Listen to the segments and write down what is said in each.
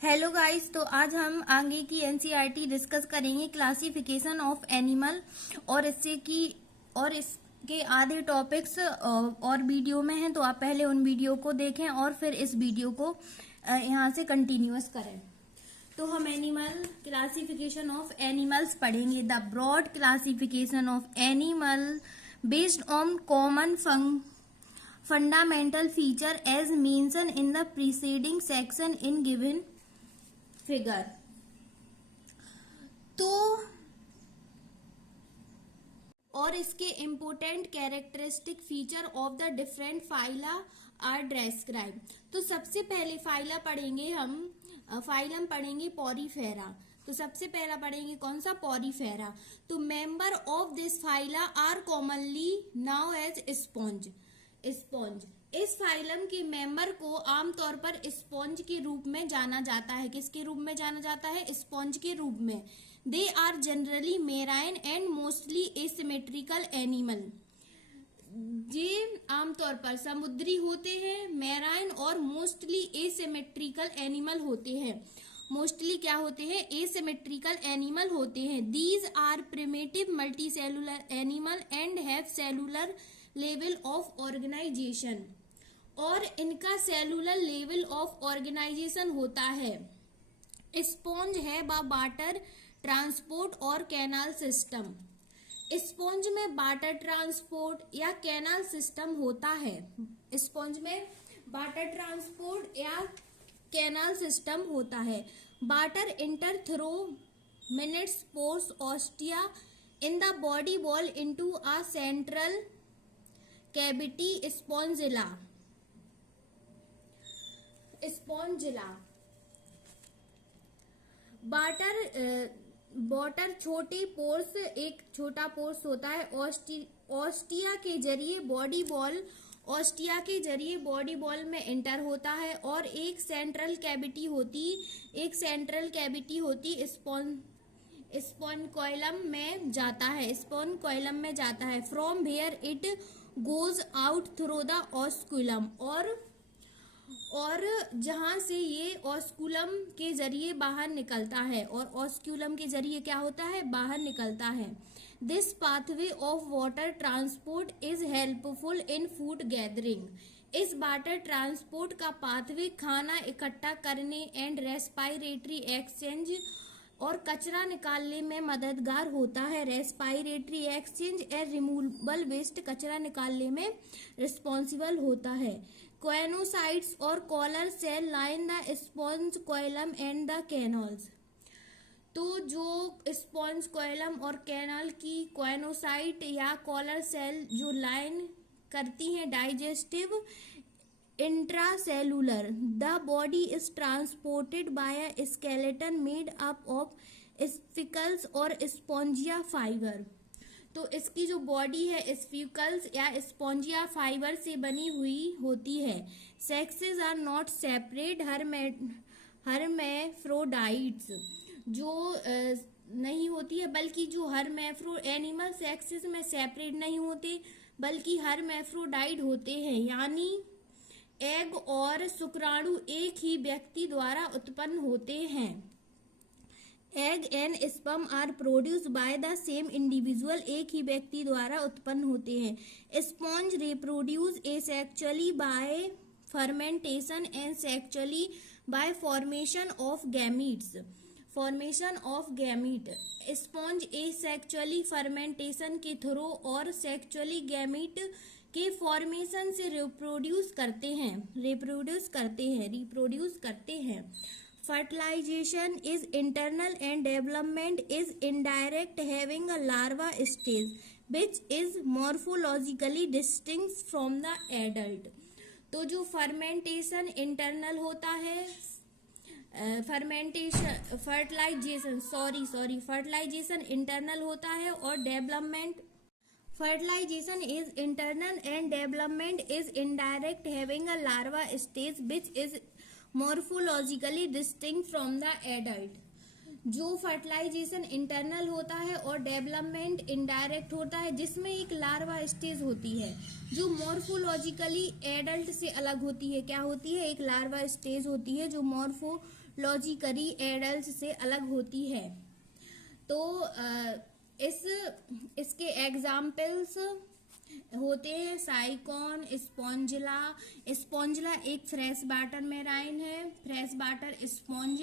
Hello guys, तो आज हम आगे की एनसीईआरटी डिस्कस करेंगे क्लासिफिकेशन ऑफ एनिमल और इसके आधे टॉपिक्स और वीडियो में हैं, तो आप पहले उन वीडियो को देखें और फिर इस वीडियो को यहाँ से कंटिन्यूअस करें। तो हम एनिमल क्लासिफिकेशन ऑफ एनिमल्स पढ़ेंगे। The broad classification of animal based on common fundamental feature as mentioned in the preceding section in given figure। तो और इसके important characteristic feature of the different phyla are describe. तो सबसे पहले phyla पढ़ेंगे हम, phylum पढ़ेंगे पॉरीफेरा। तो सबसे पहला पढ़ेंगे कौन सा? पॉरीफेरा। तो member of this phyla are commonly known as sponge. Sponge, इस फाइलम के मेंबर को आमतौर पर स्पॉन्ज के रूप में जाना जाता है। किसके रूप में जाना जाता है? स्पॉन्ज के रूप में। They are generally marine and mostly asymmetrical animal. ये आमतौर पर समुद्री होते हैं, मेराइन और मोस्टली एसिमेट्रिकल एनिमल होते हैं। मोस्टली क्या होते हैं? एसिमेट्रिकल एनिमल होते हैं। These are primitive multicellular animal and have cellular level of organisation, और इनका सेलुलर लेवल ऑफ ऑर्गेनाइजेशन होता है। स्पॉन्ज है वाटर ट्रांसपोर्ट और कैनाल सिस्टम। स्पॉन्ज में वाटर ट्रांसपोर्ट या कैनाल सिस्टम होता है। स्पॉन्ज में वाटर ट्रांसपोर्ट या कैनाल सिस्टम होता है। Water enter through minutes pores ostia in the body wall into a central cavity Spongilla. Spongilla water छोटे पोर्स, एक छोटा पोर्स होता है। ऑस्टिया के जरिए बॉडी बॉल, ऑस्टिया के जरिए बॉडी बॉल में एंटर होता है, और एक सेंट्रल कैविटी होती स्पोन्कोइलम में जाता है। स्पोन्कोइलम में जाता है। From where it goes out through the osculum, और जहां से ये ऑस्कुलम के जरिए बाहर निकलता है। और ऑस्कुलम के जरिए क्या होता है? बाहर निकलता है। This pathway of water transport is helpful in food gathering. इस वाटर ट्रांसपोर्ट का पाथवे खाना इकट्ठा करने एंड रेस्पायरेटरी एक्सचेंज और कचरा निकालने में मददगार होता है। Respiratory exchange and removable waste, कचरा निकालने में रिस्पॉन्सिबल होता है। कोएनोसाइट्स और collar cell line the sponge coelom and the canals. तो जो स्पॉन्ज कोइलम और कैनल की कोएनोसाइट या कॉलर सेल जो लाइन करती हैं digestive intracellular, the body is transported by a skeleton made up of spicules और स्पॉन्जिया फाइबर। तो इसकी जो बॉडी है स्पिकल्स या स्पॉन्जिया फाइबर से बनी हुई होती है। सेक्सेस आर नॉट सेपरेट हर्मेफ्रोडाइट्स, जो नहीं होती है, बल्कि जो हर्मेफ्रो एनिमल सेक्सेस में सेपरेट नहीं होते बल्कि हर्मेफ्रोडाइट होते हैं, यानी एग और शुक्राणु एक ही व्यक्ति द्वारा उत्पन्न होते हैं। Egg and sperm are produce by the same individual, एक ही व्यक्ति द्वारा उत्पन्न होते हैं। Sponge reproduce asexually by fermentation and sexually by formation of gametes. Formation of gamete, sponge asexually fermentation के थ्रू और सेक्चुअली गैमीट के फॉर्मेशन से रिप्रोड्यूस करते हैं। Fertilisation is internal and development is indirect, having a larva stage which is morphologically distinct from the adult. तो जो fermentation internal होता है, फर्टिलाइजेशन इंटरनल होता है और development, fertilization is internal and development is indirect, having a larva stage which is morphologically distinct from the adult। जो fertilisation internal होता है और डेवलपमेंट इनडायरेक्ट होता है, जिसमें एक लार्वा स्टेज होती है जो मॉर्फोलॉजिकली एडल्ट से अलग होती है। क्या होती है? एक लार्वा स्टेज होती है जो मॉर्फोलॉजिकली एडल्ट से अलग होती है। तो इसके एग्जाम्पल्स होते हैं साइकॉन, स्पॉन्जिला। स्पॉन्जिला एक फ्रेश वाटर मेराइन है, fresh water sponge,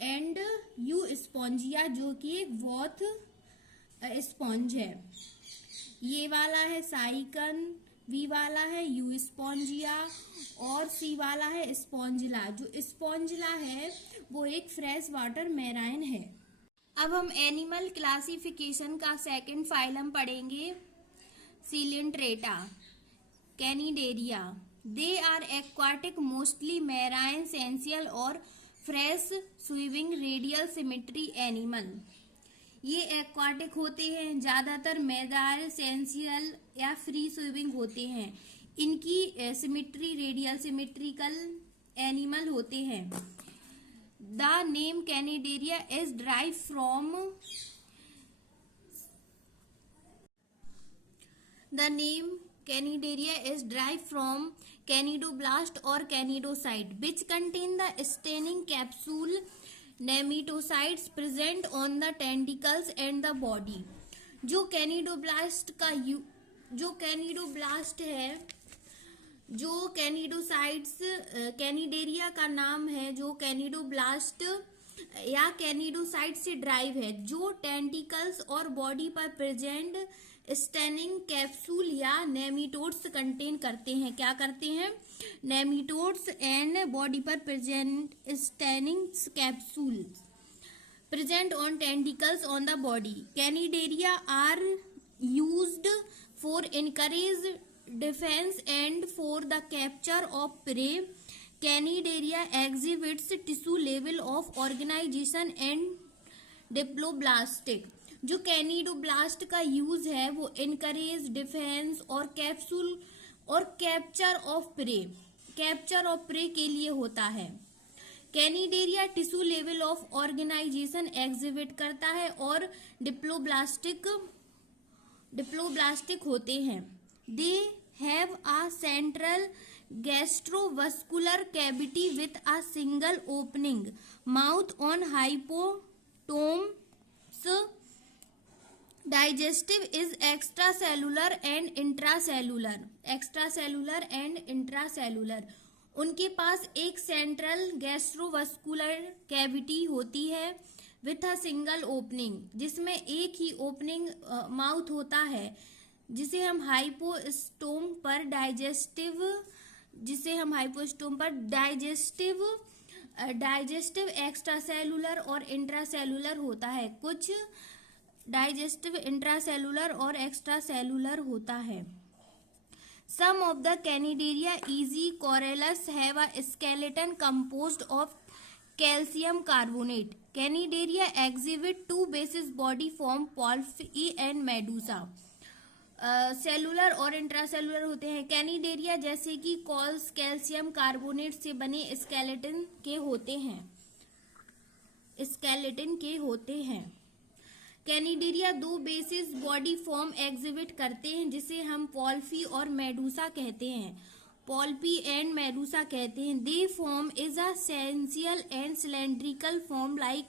and you Spongia जो कि एक वॉथ स्पॉन्ज है। ये वाला है साइकन, वी वाला है यू स्पॉन्जिया और सी वाला है स्पॉन्जिला। जो स्पॉन्जिला है वो एक फ्रेश वाटर मेराइन है। अब हम एनिमल क्लासिफिकेशन का सेकंड फाइलम पढ़ेंगे, Coelenterata, Cnidaria. They are aquatic, mostly marine, sessile और fresh swimming radial symmetry animal. ये एक्वाटिक होते हैं, ज्यादातर मैदार, सेंसियल या फ्री स्विमिंग होते हैं। इनकी सिमेट्री रेडियल सिमेट्रिकल एनिमल होते हैं। The name Cnidaria is drive from The name Canidaria is derived from canidoblast or canidocyte, which contain the staining capsule nematocytes present on the tentacles and the body. जो कैनिडोब्लास्ट है, जो कैनिडोसाइट्स, कैनिडेरिया का नाम है, जो कैनिडोब्लास्ट या कैनिडोसाइट से ड्राइव है, जो टेंटिकल्स और बॉडी पर प्रेजेंट स्टेनिंग कैप्सूल या नेमिटोड्स कंटेन करते हैं। क्या करते हैं? नेमिटोड्स एंड बॉडी पर present staining capsule present on tentacles on the body. Cnidaria are used for anchorage defence and for the capture of prey. Cnidaria exhibits tissue level of organisation and diploblastic. जो cnidoblast का use है वो anchorage, defence और capsule और capture of prey के लिए होता है। Cnidaria tissue level of organisation exhibit करता है और डिप्लोब्लास्टिक होते हैं। They have a central gastrovascular cavity with a single opening mouth on hypostomes. Digestive is extracellular and intracellular. उनके पास एक सेंट्रल गैस्ट्रोवस्कुलर कैविटी होती है विथ अ सिंगल ओपनिंग, जिसमें एक ही ओपनिंग माउथ होता है, जिसे हम हाइपोस्टोम पर डाइजेस्टिव एक्स्ट्रासेलुलर और इंट्रासेलुलर होता है। कुछ डाइजेस्टिव इंट्रासेलुलर और एक्स्ट्रासेलुलर होता है। Some of the Canidaria easycorallus have a skeleton composed of calcium carbonate. Canidaria exhibit two basis body form, polphy and medusa. Cellular और इंट्रासेलुलर होते हैं। कैनिडेरिया जैसे कि कॉल्स कैल्शियम कार्बोनेट से बने स्केलेटन के होते हैं। कैनिडेरिया दो बेसिस बॉडी फॉर्म एग्जिबिट करते हैं, जिसे हम पॉल्फी और मेडूसा कहते हैं। पॉल्पी एंड मेडूसा कहते हैं। They form is a sessile and cylindrical form like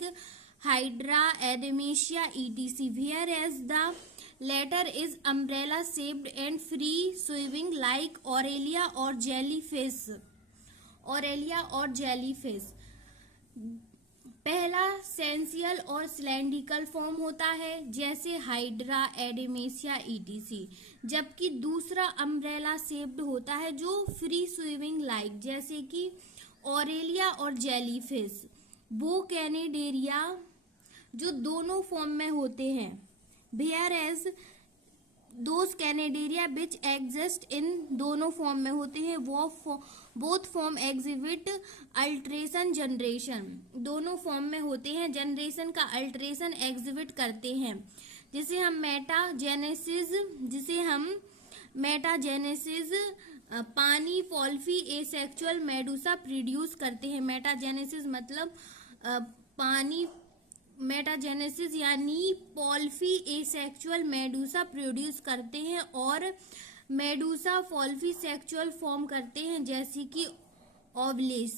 Hydra, Adamsia etc. whereas the latter is umbrella shaped and free swimming like Aurelia और jellyfish। पहला सेंसियल और सिलेंड्रिकल फॉर्म होता है, जैसे हाइड्रा, एडेमेशिया etc. जबकि दूसरा अम्ब्रेला शेप्ड होता है, जो फ्री स्विमिंग लाइक, जैसे कि ऑरेलिया और जेलीफिश। वो कैनिडेरिया जो दोनों फॉर्म में होते हैं। whereas those Canidaria which exist in दोनों फॉर्म में होते हैं, वो both form exhibit alteration generation. दोनों फॉर्म में होते हैं, जनरेशन का अल्ट्रेशन एग्जिबिट करते हैं, जिसे हम मेटाजेनेसिस पानी पॉल्फी एसेक्सुअल मेडूसा प्रोड्यूस करते हैं। मेटाजेनेसिस मतलब पानी मेटाजेनेसिस यानी पॉल्फी एसेक्सुअल मेडूसा प्रोड्यूस करते हैं और मेडूसा पॉल्फी सेक्सुअल फॉर्म करते हैं, जैसे कि ओवलिस।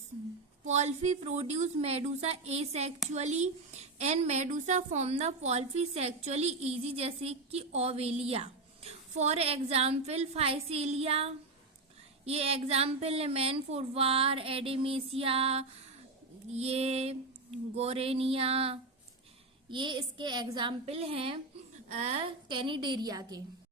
Polyp produce medusa asexually and medusa form the polyp sexually e g, जैसे कि ओवेलिया। फॉर एग्जाम्पल फाइसेलिया, ये एग्जाम्पल है मैनफोरवार, एडेमेसिया, ये गोरेनिया, ये इसके एग्जाम्पल हैं कैनिडेरिया के।